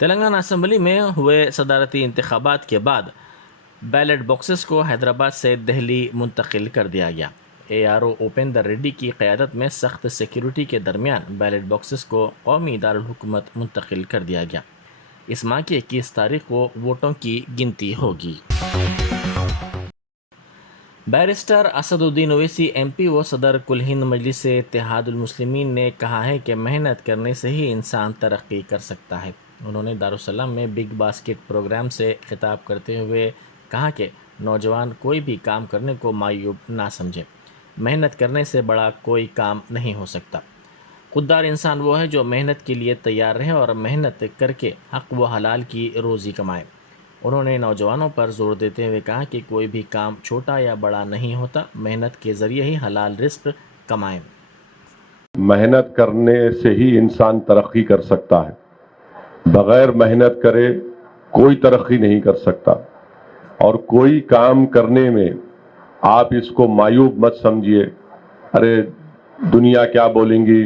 Telangana assembly میں ہوئے صدارتی انتخابات کے بعد بیلٹ باکسز کو حیدرآباد سے دہلی منتقل کر دیا گیا۔ اے آر او اوپیندر ریڈی کی قیادت میں سخت سیکیورٹی کے درمیان بیلٹ باکسز کو قومی دارالحکومت منتقل کر دیا گیا۔ اس ماہ کی 21 تاریخ کو ووٹوں کی گنتی ہوگی۔ بیرسٹر اسد الدین اویسی ایم پی و صدر کل ہند مجلس اتحاد المسلمین نے کہا ہے کہ محنت کرنے سے ہی انسان ترقی کر سکتا ہے۔ انہوں نے دارالسلام میں بگ باسکٹ پروگرام سے خطاب کرتے ہوئے کہا کہ نوجوان کوئی بھی کام کرنے کو معیوب نہ سمجھے۔ محنت کرنے سے بڑا کوئی کام نہیں ہو سکتا۔ خوددار انسان وہ ہے جو محنت کے لیے تیار رہے اور محنت کر کے حق و حلال کی روزی کمائے۔ انہوں نے نوجوانوں پر زور دیتے ہوئے کہا کہ کوئی بھی کام چھوٹا یا بڑا نہیں ہوتا، محنت کے ذریعے ہی حلال رزق کمائیں۔ محنت کرنے سے ہی انسان ترقی کر سکتا ہے، بغیر محنت کرے کوئی ترقی نہیں کر سکتا۔ اور کوئی کام کرنے میں آپ اس کو معیوب مت سمجھیے، ارے دنیا کیا بولیں گی،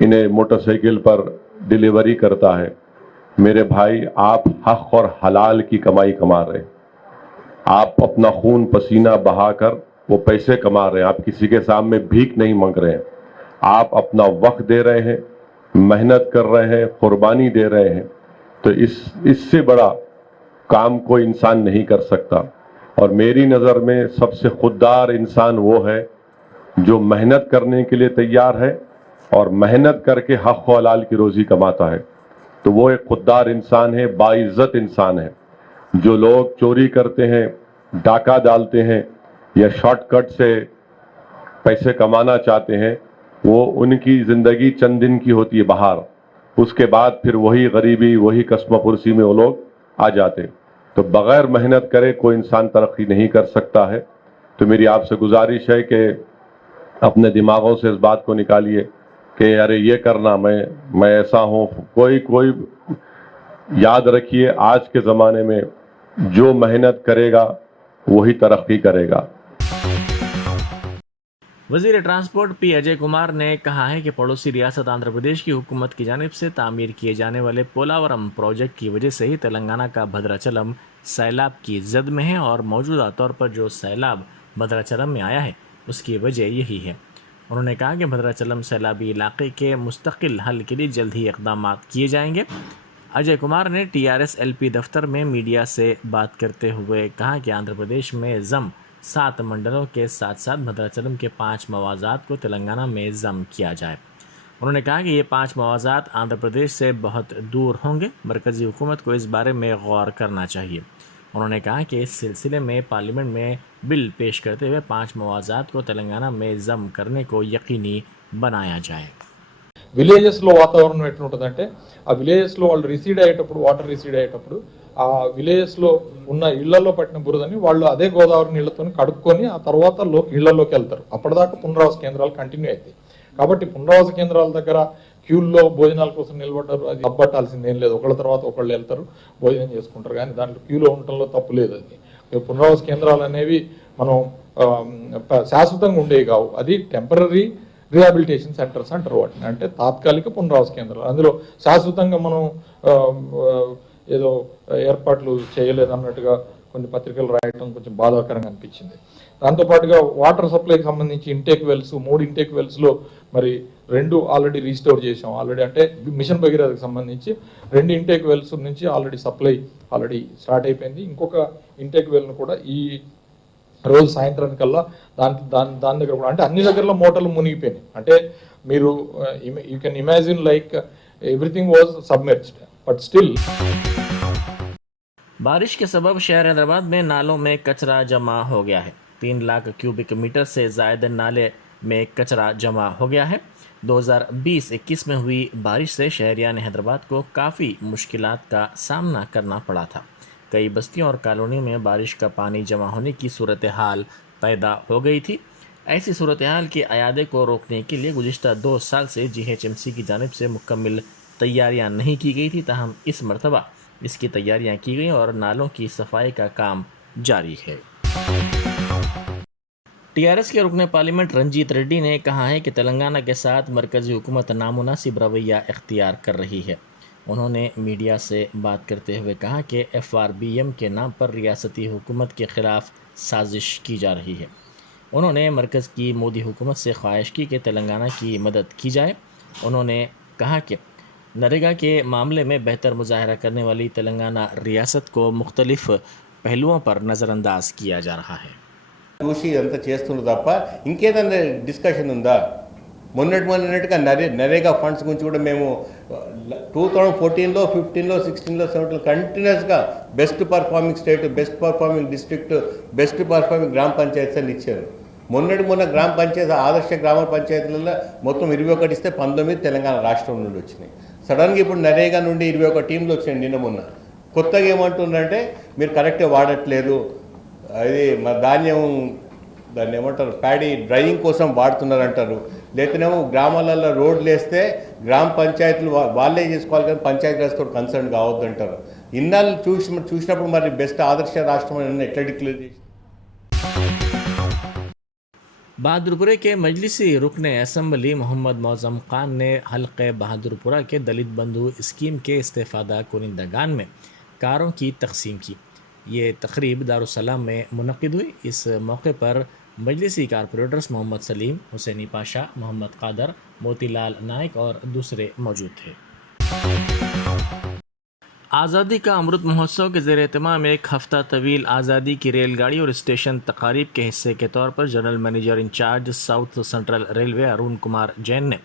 انہیں موٹر سائیکل پر ڈیلیوری کرتا ہے۔ میرے بھائی، آپ حق اور حلال کی کمائی کما رہے ہیں، آپ اپنا خون پسینہ بہا کر وہ پیسے کما رہے ہیں، آپ کسی کے سامنے بھیک نہیں مانگ رہے ہیں، آپ اپنا وقت دے رہے ہیں، محنت کر رہے ہیں، قربانی دے رہے ہیں، تو اس سے بڑا کام کوئی انسان نہیں کر سکتا۔ اور میری نظر میں سب سے خوددار انسان وہ ہے جو محنت کرنے کے لیے تیار ہے اور محنت کر کے حق و حلال کی روزی کماتا ہے، تو وہ ایک خوددار انسان ہے، باعزت انسان ہے۔ جو لوگ چوری کرتے ہیں، ڈاکہ ڈالتے ہیں یا شارٹ کٹ سے پیسے کمانا چاہتے ہیں، وہ ان کی زندگی چند دن کی ہوتی ہے باہر، اس کے بعد پھر وہی غریبی، وہی کسمہ پرسی میں وہ لوگ آ جاتے۔ تو بغیر محنت کرے کوئی انسان ترقی نہیں کر سکتا ہے۔ تو میری آپ سے گزارش ہے کہ اپنے دماغوں سے اس بات کو نکالیے کہ ارے یہ کرنا، میں ایسا ہوں۔ کوئی یاد رکھیے، آج کے زمانے میں جو محنت کرے گا وہی ترقی کرے گا۔ وزیر ٹرانسپورٹ پی اجے کمار نے کہا ہے کہ پڑوسی ریاست آندھرا پردیش کی حکومت کی جانب سے تعمیر کیے جانے والے پولاورم پروجیکٹ کی وجہ سے ہی تلنگانہ کا بھدراچلم سیلاب کی زد میں ہے، اور موجودہ طور پر جو سیلاب بھدراچلم میں آیا ہے اس کی وجہ یہی ہے۔ انہوں نے کہا کہ بھدراچلم سیلابی علاقے کے مستقل حل کے لیے جلد ہی اقدامات کیے جائیں گے۔ اجے کمار نے T R S L P دفتر میں میڈیا سے بات کرتے ہوئے کہا کہ آندھرا پردیش میں ضم 7 منڈلوں کے ساتھ ساتھ بھدراچلم کے 5 موازات کو تلنگانہ میں ضم کیا جائے۔ انہوں نے کہا کہ یہ 5 موازات آندھرا پردیش سے بہت دور ہوں گے، مرکزی حکومت کو اس بارے میں غور کرنا چاہیے۔ انہوں نے کہا کہ اس سلسلے میں پارلیمنٹ میں بل پیش کرتے ہوئے 5 موازات کو تلنگانہ میں ضم کرنے کو یقینی بنایا جائے۔ విలేజెస్లో వాతావరణం ఎట్లుంటుందంటే, ఆ విలేజెస్లో వాళ్ళు రిసీడ్ అయ్యేటప్పుడు, వాటర్ రిసీడ్ అయ్యేటప్పుడు ఆ విలేజెస్లో ఉన్న ఇళ్లలో పట్టిన బురదని వాళ్ళు అదే గోదావరి నీళ్లతో కడుక్కొని ఆ తర్వాత ఇళ్లలోకి వెళ్తారు. అప్పటిదాకా పునరావాస కేంద్రాలు కంటిన్యూ అవుతాయి. కాబట్టి పునరావాస కేంద్రాల దగ్గర క్యూల్లో భోజనాల కోసం నిలబడ్డారు, అది అబ్బట్టాల్సింది ఏం లేదు. ఒకళ్ళ తర్వాత ఒకళ్ళు వెళ్తారు, భోజనం చేసుకుంటారు, కానీ దాంట్లో క్యూలో ఉండటంలో తప్పు లేదు. అది పునరావాస కేంద్రాలు అనేవి మనం శాశ్వతంగా ఉండేవి కావు, అది టెంపరీ రిహాబిలిటేషన్ సెంటర్స్ అంటారు వాటిని. అంటే తాత్కాలిక పునరావాస కేంద్రాలు. అందులో శాశ్వతంగా మనం ఏదో ఏర్పాట్లు చేయలేదు అన్నట్టుగా కొన్ని పత్రికలు రాయటం కొంచెం బాధాకరంగా అనిపించింది. దాంతోపాటుగా వాటర్ సప్లైకి సంబంధించి ఇంటేక్ వెల్స్, 3 ఇంటేక్ వెల్స్లో మరి 2 ఆల్రెడీ రీస్టోర్ చేసాం. ఆల్రెడీ అంటే మిషన్ భగీరథకి సంబంధించి 2 ఇంటేక్ వెల్స్ నుంచి ఆల్రెడీ సప్లై స్టార్ట్ అయిపోయింది. ఇంకొక ఇంటేక్ వెల్ను కూడా ఈ రోజు సాయంత్రానికల్లా దాని దగ్గర కూడా, అంటే అన్ని దగ్గరలో మోటార్లు మునిగిపోయినాయి. అంటే మీరు you can imagine like everything was submerged, but still. बारिश के सबब शहर हैदराबाद में नालों में कचरा जमा हो गया है। 3 लाख क्यूबिक मीटर से ज़ायद नाले में कचरा जमा हो गया है। 2020-21 में हुई बारिश से शहरियान हैदराबाद को काफ़ी मुश्किलात का सामना करना पड़ा था। कई बस्तियों और कॉलोनियों में बारिश का पानी जमा होने की सूरत हाल पैदा हो गई थी। ऐसी सूरत हाल के अयादे को रोकने के लिए गुज़िश्ता 2 साल से GHMC की जानिब से मुकम्मल तैयारियां नहीं की गई थी, ताहम इस मरतबा इसकी तैयारियां की गई और नालों की सफाई का काम जारी है। TRS के रुकने पार्लियामेंट रंजीत रेड्डी ने कहा है कि तेलंगाना के साथ मरकज़ी हुकूमत नामुनासिब रवैया इख्तियार कर रही है। उन्होंने मीडिया से बात करते हुए कहा कि FRBM के नाम पर रियासती हुकूमत के ख़िलाफ़ साजिश की जा रही है। उन्होंने मरकज़ की मोदी हुकूमत से ख्वाहिश की कि तेलंगाना की मदद की जाए। उन्होंने कहा कि नरेगा के मामले में बेहतर मुजाहरा करने वाली तेलंगाना रियासत को मुख्तलिफ पहलुओं पर नज़रअंदाज किया जा रहा है। చూసి ఇదంతా చేస్తున్నారు తప్ప ఇంకేదన్నా డిస్కషన్ ఉందా? మొన్నటిగా నరేగా ఫండ్స్ గురించి కూడా మేము 2014లో 15లో 16లో 17లో కంటిన్యూస్గా best performing state, best performing district, best performing గ్రామ పంచాయతీస్ అని ఇచ్చారు. మొన్న గ్రామ పంచాయతీ ఆదర్శ గ్రామ పంచాయతీలలో మొత్తం 21 ఇస్తే 19 తెలంగాణ రాష్ట్రం నుండి వచ్చినాయి. సడన్గా ఇప్పుడు నరేగా నుండి 21 టీంలు వచ్చినాయి నిన్న మొన్న. కొత్తగా ఏమంటుందంటే మీరు కరెక్ట్గా వాడట్లేదు, అది మా ధాన్యం దాన్ని ఏమంటారు ప్యాడీ డ్రైయింగ్ కోసం వాడుతున్నారు అంటారు. లేకపోతేనేమో గ్రామాలలో రోడ్లు వేస్తే గ్రామ పంచాయతీలు వాళ్ళే చేసుకోవాలి కానీ పంచాయతీరాజ్తో కన్సర్న్ కావద్దు అంటారు. ఇన్నాళ్ళు చూసినప్పుడు మరి బెస్ట్ ఆదర్శ రాష్ట్రం అని ఎట్లా డిక్లేర్ చేసి बहादुरपुरा के मजलिसी रुकन असम्बली मोहम्मद मौज़म खान ने हल्क़े बहादुरपुरा के दलित बंधु स्कीम के इस्तेफ़ादा कुनिंदगान में कारों की तकसीम की। ये तकरीब दारुस्सलाम में मुनक़िद हुई। इस मौके पर मजलिसी कारपोरेटर्स मोहम्मद सलीम, हुसैनी पाशा, मोहम्मद कादर, मोतीलाल नाइक और दूसरे मौजूद थे। आज़ादी का अमृत महोत्सव के ज़ेर एहतमाम एक हफ़्ता तवील आज़ादी की रेलगाड़ी और स्टेशन तकारीब के हिस्से के तौर पर general manager in-charge south central railway Arun Kumar Jain ने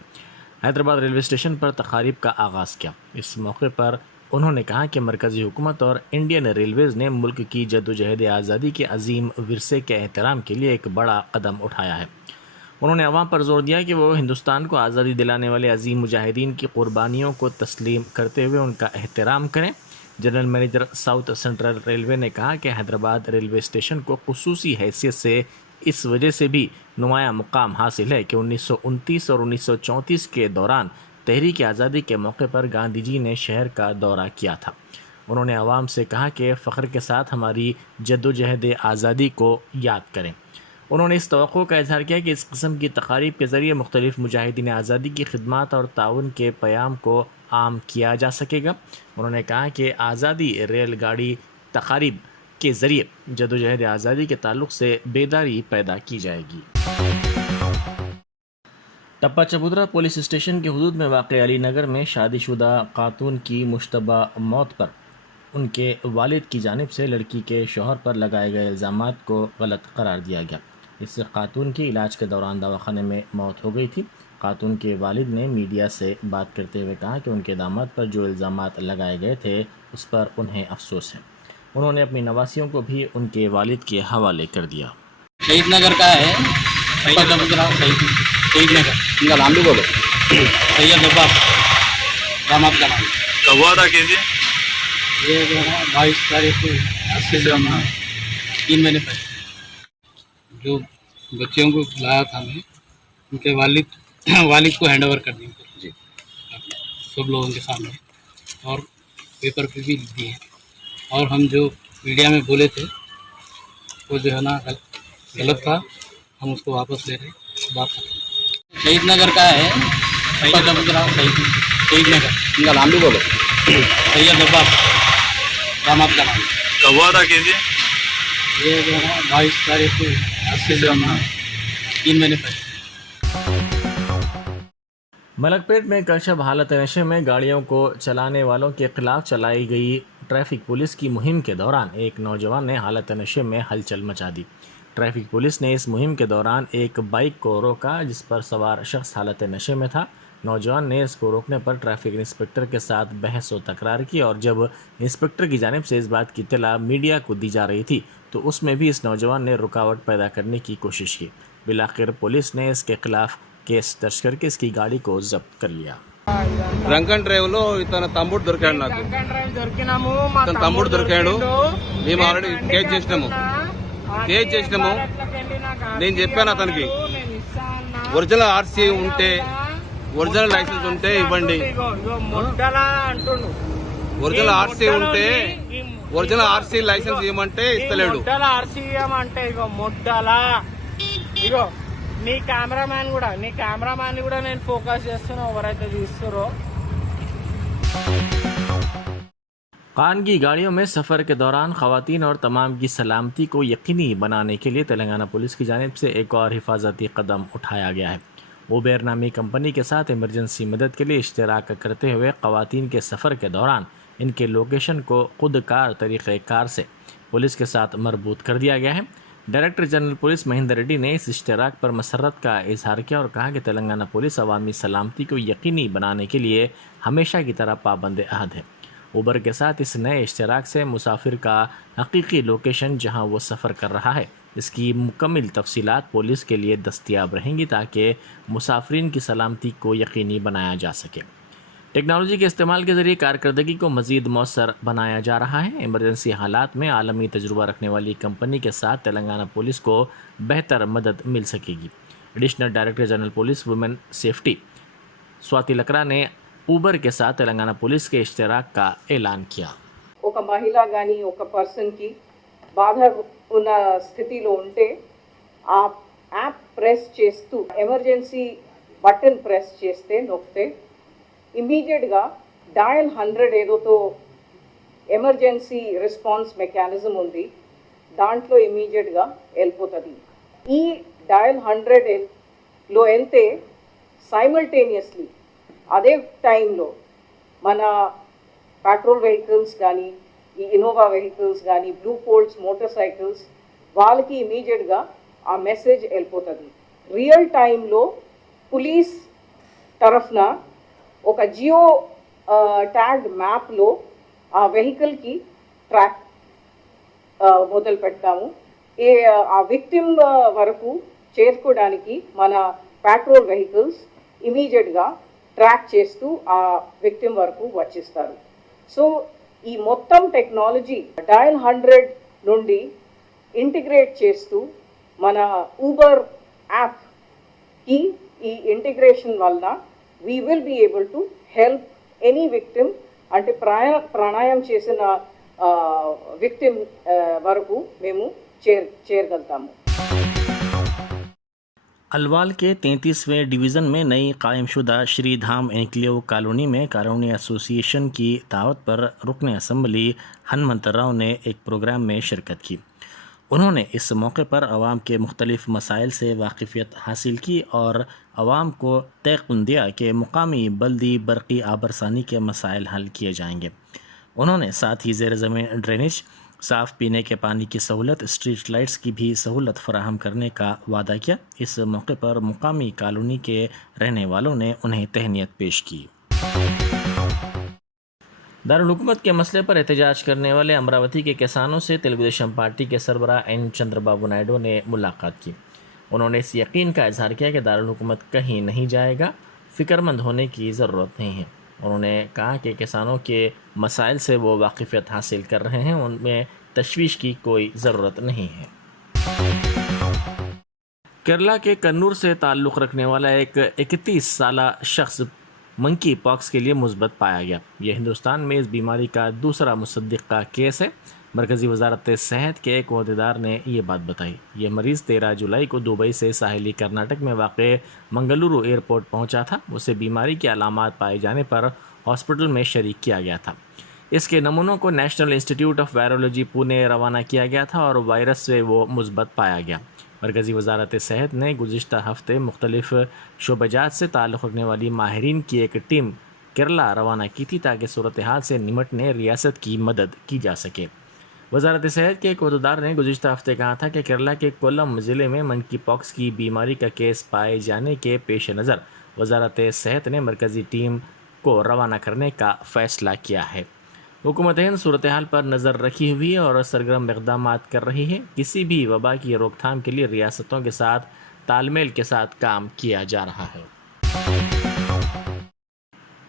हैदराबाद रेलवे स्टेशन पर तकारीब का आगाज़ किया। इस मौके पर उन्होंने कहा कि मरकज़ी हुकूमत और इंडियन रेलवेज़ ने मुल्क की जद्दोजहद आज़ादी के अजीम विरसे के एहतराम के लिए एक बड़ा कदम उठाया है। उन्होंने अवाम पर जोर दिया कि वो हिंदुस्तान को आज़ादी दिलाने वाले अजीम मुजाहिदीन की क़ुरबानियों को तस्लीम करते हुए उनका एहतराम करें। General manager south central railway ने कहा कि हैदराबाद रेलवे स्टेशन को खुसूसी हैसियत से इस वजह से भी नुमाया मुकाम हासिल है कि 1929 और 1934 के दौरान तहरीक आज़ादी के मौके पर गांधी जी ने शहर का दौरा किया था। उन्होंने आवाम से कहा कि फ़ख्र के साथ हमारी जद्दोजहद आज़ादी को याद करें। उन्होंने इस तवक्को का इजहार किया कि इस किस्म की तकारीब के ज़रिए मुख्तलिफ़ मुजाहिदीन आज़ादी की खिदमत और ताउन के क़याम को आम किया जा सकेगा। उन्होंने कहा कि आज़ादी रेलगाड़ी तकारीब के ज़रिए जद्दोजहद आज़ादी के ताल्लुक़ से बेदारी पैदा की जाएगी। टप्पा चबूतरा पुलिस स्टेशन के हुदूद में वाक़ अली नगर में शादीशुदा खातून की मुश्तबा मौत पर उनके वालिद की जानिब से लड़की के शौहर पर लगाए गए इल्ज़ामात को गलत करार दिया गया। इस खातून की इलाज के दौरान दवाखाने में मौत हो गई थी। खातून के वालिद ने मीडिया से बात करते हुए कहा कि उनके दामाद पर जो इल्ज़ामात लगाए गए थे उस पर उन्हें अफसोस है। उन्होंने अपनी नवासियों को भी उनके वालिद के हवाले कर दिया। शहीद नगर का है, शहीद नगर, इनका नाम भी बोलो। सैयद अब्बास दामाद का नाम कब हुआ था केस ये जो है 22 तारीख को 3 महीने पहले जो बच्चियों को लाया था मैं उनके वालिद को हैंड ओवर कर दी जी सब लोगों के सामने और पेपर पे भी लिख दिए। और हम जो मीडिया में बोले थे वो जो है ना गलत था, हम उसको वापस ले रहे बात खत्म। शहीद नगर का है, शहीद नगर, इनका नाम भी बोलो। सैयद अब्बास दामाद का नाम कब हुआ था केस ये जो है 22 तारीख को 3 महीने पहले। मलकपेट में कल शब हालत नशे में गाड़ियों को चलाने वालों के खिलाफ चलाई गई ट्रैफिक पुलिस की मुहिम के दौरान एक नौजवान ने हालत नशे में हलचल मचा दी। ट्रैफिक पुलिस ने इस मुहिम के दौरान एक बाइक को रोका जिस पर सवार शख्स हालत नशे में था। नौजवान ने इसको रोकने पर ट्रैफिक इंस्पेक्टर के साथ बहस व तकरार की और जब इंस्पेक्टर की जानिब से इस बात की इत्तला मीडिया को दी जा रही थी तो उसमें भी इस नौजवान ने रुकावट पैदा करने की कोशिश की। बिलाखिर पुलिस ने इसके खिलाफ केस दर्ज करके इसकी गाड़ी को जब्त कर लिया। డ్రంక్ అండ్ డ్రైవ్ లో ఇతను తమ్ముడు దొరికాడు నాకు ఇతను తమ్ముడు దొరికాడు మేము ఆల్రెడీ కేసు చేసినాము నేను చెప్పాను అతనికి ఒరిజినల్ ఆర్సీ ఉంటే ఒరిజినల్ లైసెన్స్ ఉంటే ఇవ్వండి ఒరిజినల్ ఆర్సీ ఉంటే ఒరిజినల్ ఆర్సీ లైసెన్స్ ఇవ్వమంటే ఇస్తలేడు ఇగో నీ కెమెరామ్యాన్ కూడా నేను ఫోకస్ చేస్తున్నా ఎవరైతే తీస్తారో खानगी गाड़ियों में सफ़र के दौरान ख़वातीन और तमाम की सलामती को यकीनी बनाने के लिए तेलंगाना पुलिस की जानिब से एक और हिफाजती कदम उठाया गया है। उबेर नामी कंपनी के साथ इमरजेंसी मदद के लिए इश्तराक करते हुए ख़वातीन के सफ़र के दौरान इनके लोकेशन को खुदकार तरीक़ेकार से पुलिस के साथ मरबूत कर दिया गया है। Director general police Mahendra Reddy ने इस इश्तराक पर मसरत का इजहार किया और कहा कि तेलंगाना पुलिस अवामी सलामती को यकीनी बनाने के लिए हमेशा की तरह पाबंद अहद है। उबर के साथ इस नए इश्तराक से मुसाफिर का हकीकी लोकेशन जहां वो सफ़र कर रहा है इसकी मुकम्मल तफसीलात पुलिस के लिए दस्तयाब रहेंगी ताकि मुसाफिरीन की सलामती को यकीनी बनाया जा सके। टेक्नोलॉजी के इस्तेमाल के ज़रिए कारकर्दगी को मज़ीद मौसर बनाया जा रहा है। इमरजेंसी हालात में आलमी तजुर्बा रखने वाली कंपनी के साथ तेलंगाना पुलिस को बेहतर मदद मिल सकेगी। Additional director general police women safety Swati Lakra ने ऊबर के साथ तेलंगाना पुलिस के इश्तराक का ऐलान किया। ఒక మహిళ కానీ ఒక పర్సన్కి బాధ ఉన్న స్థితిలో ఉంటే ఆ యాప్ ప్రెస్ చేస్తూ ఎమర్జెన్సీ బటన్ ప్రెస్ చేస్తే నొక్కితే ఇమీడియట్గా డయల్ 100 ఏదోతో ఎమర్జెన్సీ రెస్పాన్స్ మెకానిజం ఉంది, దాంట్లో ఇమీడియట్గా వెళ్ళిపోతుంది. ఈ డయల్ 100లో వెళ్తే సైమల్టేనియస్లీ అదే టైంలో మన పెట్రోల్ వెహికల్స్ కానీ ఈ ఇన్నోవా వెహికల్స్ కానీ బ్లూ పోల్స్ మోటార్ సైకిల్స్ వాళ్ళకి ఇమీడియట్గా ఆ మెసేజ్ వెళ్ళిపోతుంది. రియల్ టైంలో పోలీస్ తరఫున ఒక జియో ట్యాగ్డ్ మ్యాప్లో ఆ వెహికల్కి ట్రాక్ మొదలు పెడతాము. ఆ విక్టిమ్ వరకు చేరుకోవడానికి మన పెట్రోల్ వెహికల్స్ ఇమీడియట్గా ట్రాక్ చేస్తూ ఆ విక్టిమ్ వరకు వచ్చేస్తారు. సో ఈ మొత్తం టెక్నాలజీ డయల్ 100 నుండి ఇంటిగ్రేట్ చేస్తూ మన ఊబర్ యాప్కి ఈ ఇంటిగ్రేషన్ వలన we will be able to help any victim, అంటే ప్రాణాయం చేసిన విక్టిమ్ వరకు మేము చేరగలుగుతాము. अलवाल के 33वें डिवीज़न में नई कायमशुदा श्री धाम एन्क्लेव कॉलोनी में कॉलोनी एसोसिएशन की दावत पर रुकन असम्बली हनुमंत राव ने एक प्रोग्राम में शिरकत की। उन्होंने इस मौके पर आवाम के मुख्तलिफ मसाइल से वाकिफ़ियत हासिल की और आवाम को तयक़ुन दिया कि मुकामी बल्दी बरक़ी आबरसानी के मसाइल हल किए जाएंगे। उन्होंने साथ ही ज़ेर ज़मीन ड्रेनेज, साफ़ पीने के पानी की सहूलत, स्ट्रीट लाइट्स की भी सहूलत फराहम करने का वादा किया। इस मौके पर मुकामी कॉलोनी के रहने वालों ने उन्हें तहनीत पेश की। दारुल हुकूमत के मसले पर एहतजाज करने वाले अमरावती के किसानों से तेलुगुदेशम पार्टी के सरबराह एन चंद्रबाबू नायडू ने मुलाकात की। उन्होंने इस यकीन का इजहार किया कि दारुल हुकूमत कहीं नहीं जाएगा, फ़िक्रमंद होने की ज़रूरत नहीं है। उन्होंने कहा कि किसानों के मसाइल से वो वाकिफ़ियत हासिल कर रहे हैं, उनमें तशवीश की कोई ज़रूरत नहीं है। केरला के कन्नूर से ताल्लुक़ रखने वाला एक 31 साला शख्स मंकी पॉक्स के लिए मुस्बत पाया गया। यह हिंदुस्तान में इस बीमारी का दूसरा मुसद्दिक़ केस है। मरकज़ी वजारत सेहत के एक अहदेदार ने ये बात बताई। ये मरीज़ 13 जुलाई को दुबई से साहिली कर्नाटक में वाक़े मंगलुरु एयरपोर्ट पहुंचा था। उसे बीमारी के अलामात पाए जाने पर हॉस्पिटल में शरीक किया गया था। इसके नमूनों को national institute of virology Pune रवाना किया गया था और वायरस से वो मुस्बत पाया गया। मरकज़ी वजारत सेहत ने गुज़िश्ता हफ्ते मुख्तलिफ शोबजात से ताल्लुक़ रखने वाली माहिरीन की एक टीम केरला रवाना की थी ताकि सूरत हाल से निमटने रियासत की मदद की जा सके। वजारत सेहत के एक अहदेदार ने गुज़िश्ता हफ्ते कहा था कि केरला के कोल्लम ज़िले में मंकी पॉक्स की बीमारी का केस पाए जाने के पेश नज़र वजारत सेहत ने मरकज़ी टीम को रवाना करने का फ़ैसला किया है। हुकूमत हिंद सूरत हाल पर नज़र रखी हुई है और सरगर्म इक़दामात कर रही है। किसी भी वबा की रोकथाम के लिए रियासतों के साथ तालमेल के साथ काम किया जा रहा है।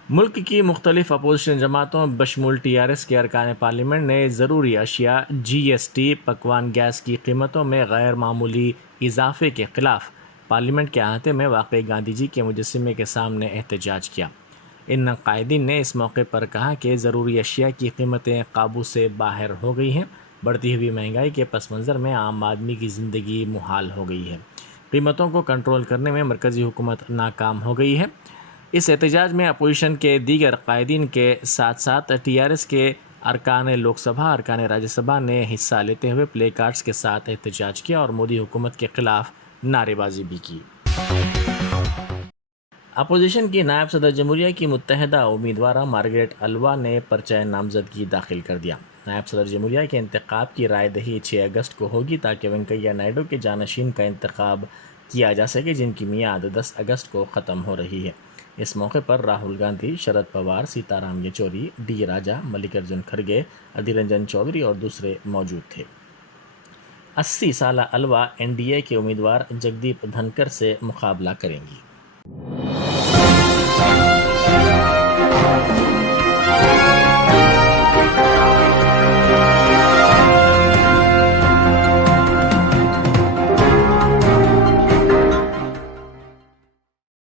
मुल्क की मुख्तलिफ अपोजिशन जमातों बशमूल TRS के अरकान पार्लियामेंट ने ज़रूरी अशिया GST, पकवान गैस की कीमतों में गैर मामूली इजाफे के ख़िलाफ़ पार्लियामेंट के अहाते में वाक़ई गांधी जी के मुजस्समे के सामने एहतजाज किया। इन कायदीन ने इस मौके पर कहा कि ज़रूरी अशिया की कीमतें काबू से बाहर हो गई हैं। बढ़ती हुई महंगाई के पस मंज़र में आम आदमी की ज़िंदगी मुहाल हो गई है। कीमतों को कंट्रोल करने में मरकज़ी हुकूमत नाकाम हो गई है। इस एहतजाज में अपोजिशन के दीगर कायदीन के साथ साथ TRS के अरकान लोकसभा अरकान राज्यसभा ने हिस्सा लेते हुए प्ले कार्ड्स के साथ एहतजाज किया और मोदी हुकूमत के खिलाफ नारेबाजी भी की। अपोजिशन की नायब सदर जमहूरिया की मुत्तहदा उम्मीदवार मार्गरेट अलवा ने पर्चा नामजदगी दाखिल कर दिया। नायब सदर जमहूरिया के इंतखाब की राय दही 6 अगस्त को होगी ताकि वेंकैया नायडू के जानशीन का इंतखाब किया जा सके, जिनकी मियाद 10 अगस्त को ख़त्म हो रही है। इस मौके पर राहुल गांधी, शरद पवार, सीताराम येचूरी, डी राजा, मल्लिकार्जुन खड़गे, अधीर रंजन चौधरी और दूसरे मौजूद थे। 80 साला अलवा एनडीए के उम्मीदवार जगदीप धनकर से मुकाबला करेंगी।